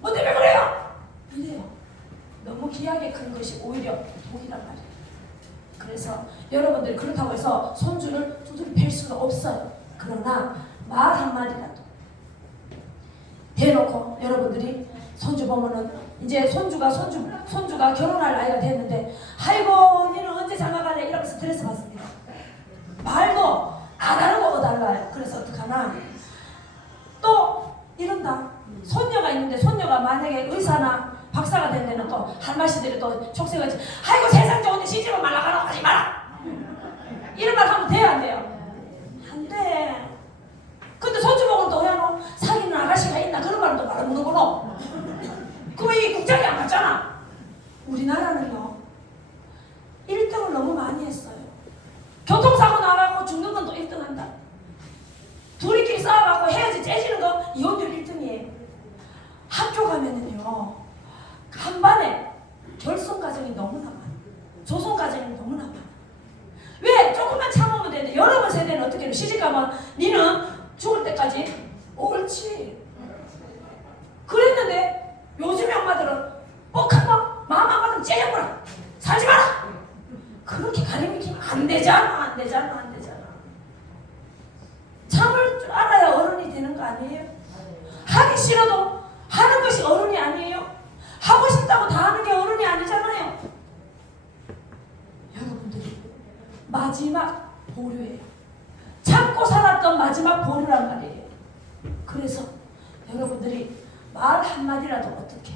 뭐 때문에 그래요? 이래요. 너무 기하게 큰 것이 오히려 독이란 말이에요. 그래서 여러분들이 그렇다고 해서 손주를 두드려 팰 수는 없어요. 그러나 말 한마디라도 대놓고 여러분들이 손주 보면은 이제 손주가 결혼할 나이가 됐는데 아이고 니는 언제 장가갈래 이러면서 드레스 받습니다. 말도 안 하는 거고 달라요. 그래서 어떡하나 또 이런다. 손녀가 있는데 손녀가 만약에 의사나 박사가 된 데는 또 할머니들이 또 촉색하지. 아이고 세상 좋은데 시집을 말라가라 하지 마라. 이런 말 하면 돼요 안 돼요? 안 돼. 근데 손주 보고 또 해노 사귀는 아가씨가 있나 그런 말은 또 말하는구나. 그럼 이 국장이 안 맞잖아. 우리나라는요 1등을 너무 많이 했어요. 교통사고 나가고 죽는 건 또 1등 한다. 둘이끼리 싸워갖고 헤어지 째지는 거 이혼율 1등이에요. 학교 가면은요 한반에 결손 가정이 너무나 많아. 조손 가정이 너무나 많아. 왜? 조금만 참으면 되는데 여러분 세대는 어떻게 해요? 시집가면 니는 죽을 때까지 옳지 그랬는데 요즘의 엄마들은 뻑한번 마음 안 받으면 째려보라 살지 마라 그렇게 가리키면 안 되잖아. 참을 줄 알아야 어른이 되는 거 아니에요? 하기 싫어도 하는 것이 어른이 아니에요? 하고 싶다고 다 하는 게 어른이 아니잖아요. 여러분들이 마지막 보류예요. 참고 살았던 마지막 보류란 말이에요. 그래서 여러분들이 말 한마디라도 어떻게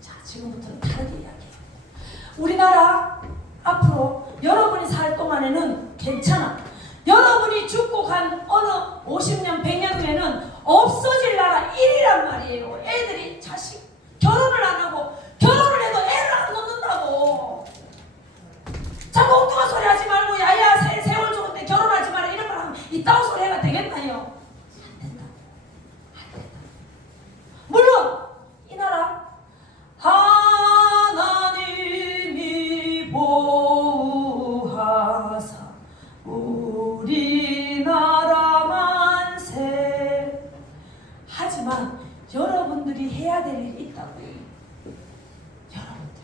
자 지금부터는 다르게 이야기해요. 우리나라 앞으로 여러분이 살 동안에는 괜찮아. 여러분이 죽고 간 어느 50년, 100년 후에는 없어질 나라 1이란 말이에요. 애들이 자식 결혼을 안 하고 결혼을 해도 애를 안 놓는다고. 자꾸 엉뚱한 소리 하지 말고 야야 세월 좋은데 결혼하지 마라 이런 말 하면 이따위 소리 해가 되겠나요? 안 된다. 안 된다. 물론 이 나라 하나님이 보호하사 우리나라 만세. 하지만 여러분들이 해야 될 일이 있다고요. 여러분들.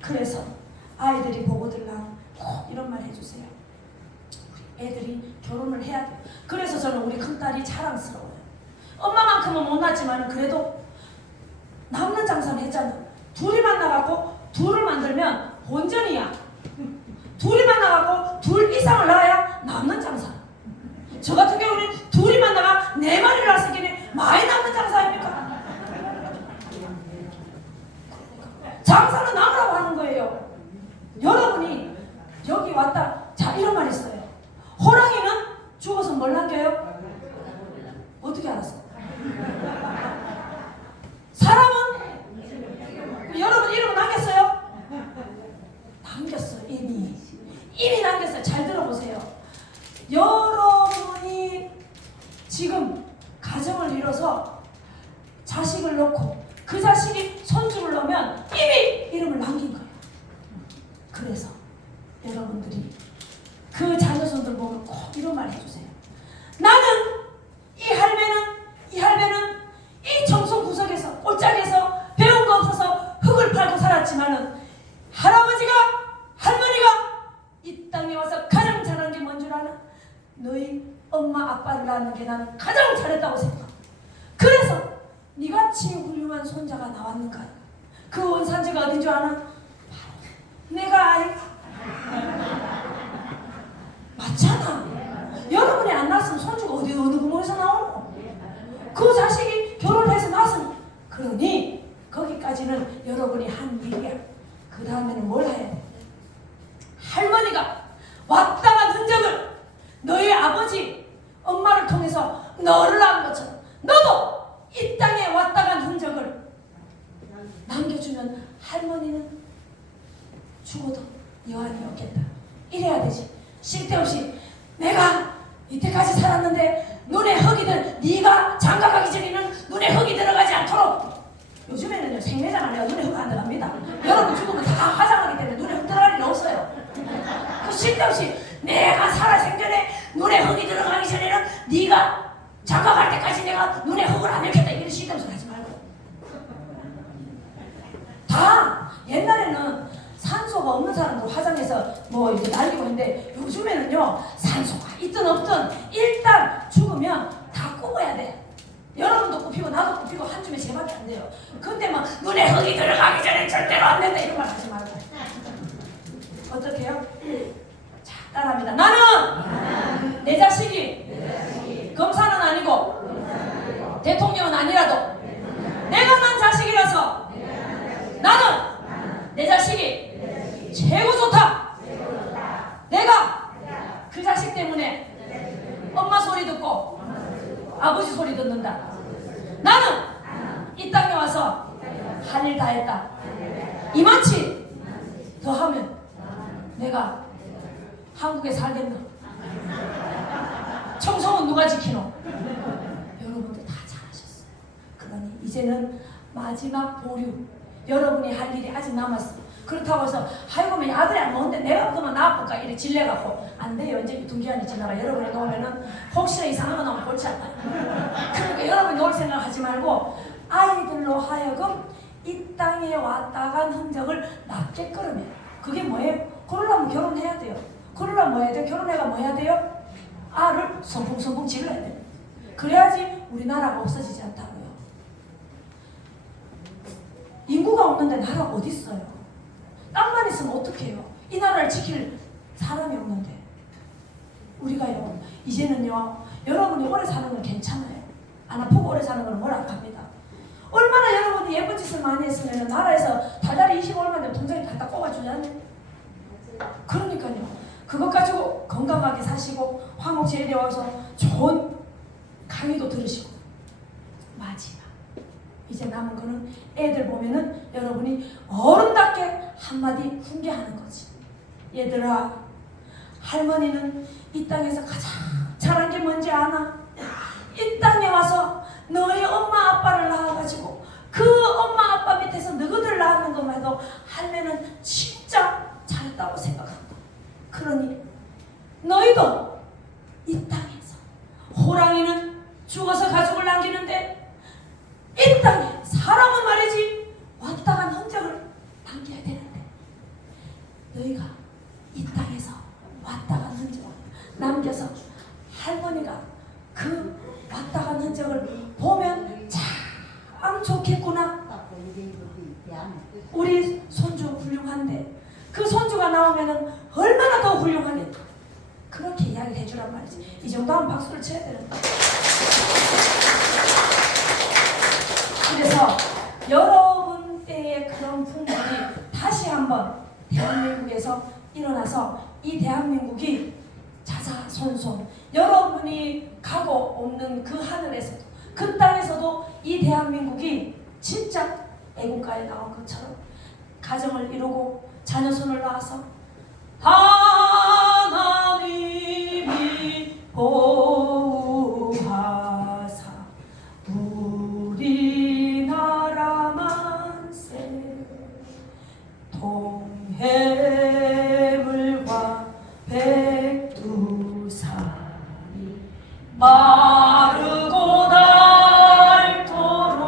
그래서 아이들이 보고들랑 꼭 이런 말 해주세요. 우리 애들이 결혼을 해야 돼요. 그래서 저는 우리 큰딸이 자랑스러워요. 엄마만큼은 못났지만 그래도 남는 장사는 했잖아. 둘이 만나갖고 둘을 만들면 본전이야. 둘이 만나갖고 둘 이상을 낳아야 남는 장사. 저 같은 경우는 둘이 만나가 4마리를 낳았으니 많이 남는 장사 아닙니까? 장사는 남으라고 하는 거예요. 여러분이 여기 왔다. 자, 이런 말 있어요. 호랑이는 죽어서 뭘 남겨요? 어떻게 알았어? 사람은 여러분 이름 남겼어요? 남겼어요. 이미 남겼어요. 잘 들어보세요. 여러분이 지금 가정을 이뤄서 자식을 놓고 그 자식이 손주를 놓으면 이미 이름을 남긴 거예요. 그래서 여러분들이 그 자녀손들 보면 꼭 이런 말 해주세요. 나는 이 할매는 이 청송 구석에서 옷장에서 배운 거 없어서 흙을 팔고 살았지만은 할아버지가 할머니가 이 땅에 와서 가장 잘한 게 뭔 줄 아나? 너희 엄마 아빠를 낳는 게 나는 가장 잘했다고 생각해. 그래서 니같이 훌륭한 손자가 나왔는가? 그 원산지가 어딘 줄 아나? 바로 내가 아이가. 맞잖아. 여러분이 안 낳았으면 손주가 어느 구멍에서 나오노? 그 자식이 결혼해서 낳았으면. 그러니 거기까지는 여러분이 한 일이야. 그 다음에는 뭘 해야 돼? 할머니가 왔다 간 흔적을 너희 아버지 엄마를 통해서 너를 낳은 것처럼 너도 이 땅에 왔다 간 흔적을 남겨주면 할머니는 죽어도 여한이 없겠다. 이래야 되지. 쓸데없이 내가 이때까지 살았는데 눈에 흙이 네가 장가가기 전에는 눈에 흙이 들어가지 않도록. 요즘에는요 생매장 안 해요. 눈에 흙 안 들어갑니다. 여러분 죽으면 다 화장하기 때문에 눈에 흙 들어갈 일 없어요. 그 쓸데없이 내가 살아 생전에 눈에 흙이 들어가기 전에는 네가 장가갈 때까지 내가 눈에 흙을 안 넣겠다. 이런 쓸데없이 하지 말고. 다 옛날에는 산소가 없는 사람들 화장해서 뭐 이제 날리고 했는데 요즘에는요 산소가 있든 없든 일단 죽으면 다 꼽아야 돼. 여러분도 꼽히고 나도 꼽히고 한 줌에 제밖에 안 돼요. 근데 막 눈에 흙이 들어가기 전에 절대로 안 된다 이런 말 하지 말고. 어떻게 해요? 자, 따라합니다. 나는 내 자식이 검사는 아니고 대통령은 아니라도 내가 난 자식이라서 나는 내 자식이 최고 좋다. 내가 그 자식 때문에 엄마 소리 듣고 아버지 소리 듣는다. 나는 이 땅에 와서 할 일 다 했다. 이만치 더 하면 내가 한국에 살겠나? 청소는 누가 지키노? 여러분들 다 잘하셨어요. 그러니 이제는 마지막 보류. 여러분이 할 일이 아직 남았어. 그렇다고 해서 아이고 뭐 아들이 안 먹는데 내가 그만 나아볼까 이래 질려갖고 안 돼요. 이제 유통기한이 지나가. 여러분이 놓으면은 혹시나 이상한 거 나오면 골치 아파요. 그러니까 여러분이 놓을 생각하지 말고 아이들로 하여금 이 땅에 왔다 간 흔적을 낫게 끌으면 그게 뭐예요? 그러려면 결혼해야 돼요. 그러려면 뭐 해야 돼요? 결혼해가 뭐 해야 돼요? 알을 성풍성풍 질러야 돼요. 그래야지 우리나라가 없어지지 않다고요. 인구가 없는데 나라가 어디 있어요? 땅만 있으면 어떡해요? 이 나라를 지킬 사람이 없는데. 우리가요 이제는요 여러분이 오래 사는 건 괜찮아요. 안 아프고 오래 사는 건 허락합니다. 얼마나 여러분이 예쁜 짓을 많이 했으면 나라에서 달달이 20 얼마 되면 통장에 갖다 꼽아주잖아요. 그러니까요. 그것 가지고 건강하게 사시고 화목제에 되어서 좋은 강의도 들으시고 마지막 이제 남은 거는 애들 보면은 여러분이 어른답게 한마디 훈계하는 거지. 얘들아, 할머니는 이 땅에서 가장 잘한 게 뭔지 아나? 이 땅에 와서 너희 엄마 아빠를 낳아가지고 그 엄마 아빠 밑에서 너희들 낳는 것만 해도 할매는 진짜 잘했다고 생각한다. 그러니 너희도 이 땅에서 호랑이는 죽어서 가족을 남기는데 이 땅에 사람은 말이지 왔다 간 흔적을 남겨야 되는데 너희가 이 땅에서 왔다 간 흔적을 남겨서 할머니가 그 왔다 간 흔적을 보면 참 좋겠구나. 우리 손주 훌륭한데 그 손주가 나오면은 얼마나 더 훌륭하겠다. 그렇게 이야기를 해주란 말이지. 이 정도 하면 박수를 쳐야 되는데. 그래서 여러분 때의 그런 풍물이 다시 한번 대한민국에서 일어나서 이 대한민국이 자자손손 여러분이 가고 없는 그 하늘에서도 그 땅에서도 이 대한민국이 진짜 애국가에 나온 것처럼 가정을 이루고 자녀손을 낳아서 하나님이 보호하사 우리나라 만세 동해물과 백두산이 마르고 닳도록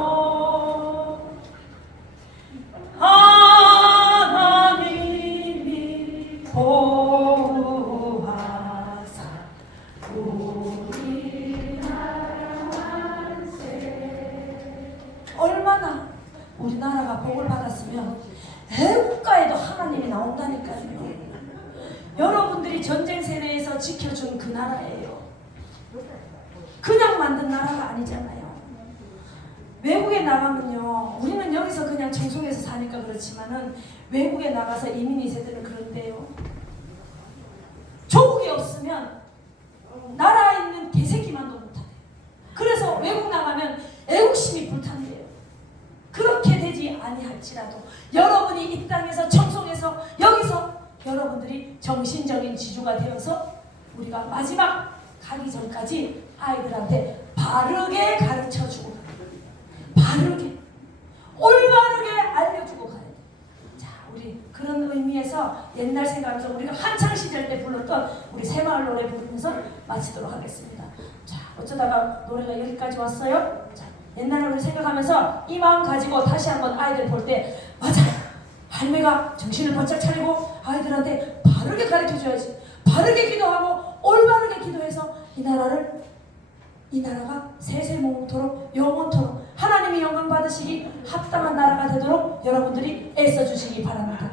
하나님이 보호하사 우리나라 만세. 얼마나 우리나라가 복을 받았으면 애국가에도 하나님이 나온다니까요. 여러분들이 전쟁 세대에서 지켜준 그 나라예요. 그냥 만든 나라가 아니잖아요. 외국에 나가면요, 우리는 여기서 그냥 청송에서 사니까 그렇지만은 외국에 나가서 이민이 세대는 그런데요, 조국이 없으면 나라에 있는 개새끼만도 못하대. 그래서 외국 나가면 애국심이 불탄대요. 그렇게 되지 아니할지라도 여러분이 이 땅에서 청송에서 여기서 여러분들이 정신적인 지주가 되어서 우리가 마지막 가기 전까지 아이들한테 바르게 가르쳐주고 바르게 올바르게 알려주고 가야 돼. 자, 우리 그런 의미에서 옛날 생각하면서 우리가 한창 시절 때 불렀던 우리 새마을 노래 부르면서 마치도록 하겠습니다. 자, 어쩌다가 노래가 여기까지 왔어요? 자, 옛날 노래 생각하면서 이 마음 가지고 다시 한번 아이들 볼 때 맞아, 할매가 정신을 바짝 차리고 아이들한테 바르게 가르쳐줘야지. 바르게 기도하고 올바르게 기도해서 이 나라가 세세모토록 영원토록 하나님이 영광 받으시기 합당한 나라가 되도록 여러분들이 애써주시기 바랍니다.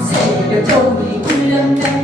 새벽종이 울렸네.